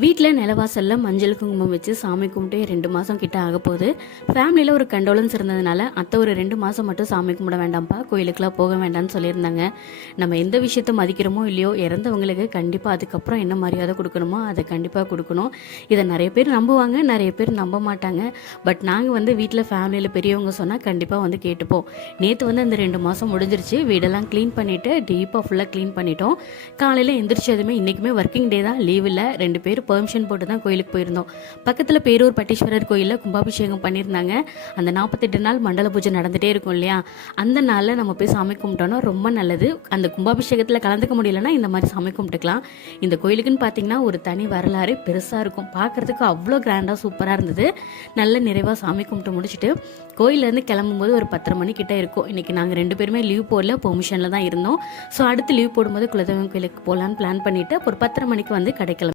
வீட்டில் நிலவாசலில் மஞ்சள் குங்குமம் வச்சு சாமி கும்பிட்டு 2 மாதம் கிட்ட ஆக போகுது. ஃபேமிலியில் ஒரு கண்டோலன்ஸ் இருந்ததுனால அத்தை ஒரு 2 மாதம் மட்டும் சாமி கும்பிட வேண்டாம்ப்பா, கோயிலுக்கெலாம் போக வேண்டாம்னு சொல்லியிருந்தாங்க. நம்ம எந்த விஷயத்தை மதிக்கிறோமோ இல்லையோ, இறந்தவங்களுக்கு கண்டிப்பாக அதுக்கப்புறம் என்ன மரியாதை கொடுக்கணுமோ அதை கண்டிப்பாக கொடுக்கணும். இதை நிறைய பேர் நம்புவாங்க, நிறைய பேர் நம்ப மாட்டாங்க. பட் நாங்கள் வீட்டில் ஃபேமிலியில் பெரியவங்க சொன்னால் கண்டிப்பாக கேட்டுப்போம். நேற்று அந்த 2 மாதம் முடிஞ்சிருச்சு. வீடெல்லாம் க்ளீன் பண்ணிவிட்டு டீப்பாக ஃபுல்லாக க்ளீன் பண்ணிட்டோம். காலையில் எந்திரிச்சதுமே இன்றைக்குமே ஒர்க்கிங் டே தான், லீவ் இல்லை. 2 பேர் பெர்மிஷன் போட்டு தான் கோயிலுக்கு போயிருந்தோம். பக்கத்தில் பேரூர் பட்டீஸ்வரர் கோயிலில் கும்பாபிஷேகம் பண்ணியிருந்தாங்க. அந்த 48 நாள் மண்டல பூஜை நடந்துகிட்டே இருக்கும் இல்லையா, அந்த நாளில் நம்ம போய் சாமி கும்பிட்டோன்னா ரொம்ப நல்லது. அந்த கும்பாபிஷேகத்தில் கலந்துக்க முடியலன்னா இந்த மாதிரி சாமி கும்பிட்டுக்கலாம். இந்த கோயிலுக்குன்னு பார்த்தீங்கன்னா ஒரு தனி வரலாறு பெருசாக இருக்கும். பார்க்குறதுக்கு அவ்வளோ கிராண்டாக சூப்பராக இருந்தது. நல்ல நிறைவாக சாமி கும்பிட்டு முடிச்சுட்டு கோயிலேருந்து கிளம்பும்போது ஒரு 10:30 மணி கிட்டே இருக்கும். இன்றைக்கி நாங்கள் 2 பேருமே லீவ் போடல, பெர்மிஷனில் தான் இருந்தோம். ஸோ அடுத்து லீவ் போடும்போது குலதெய்வம் கோயிலுக்கு போகலான்னு பிளான் பண்ணிவிட்டு ஒரு 10:30 மணிக்கு கடைக்கிழமை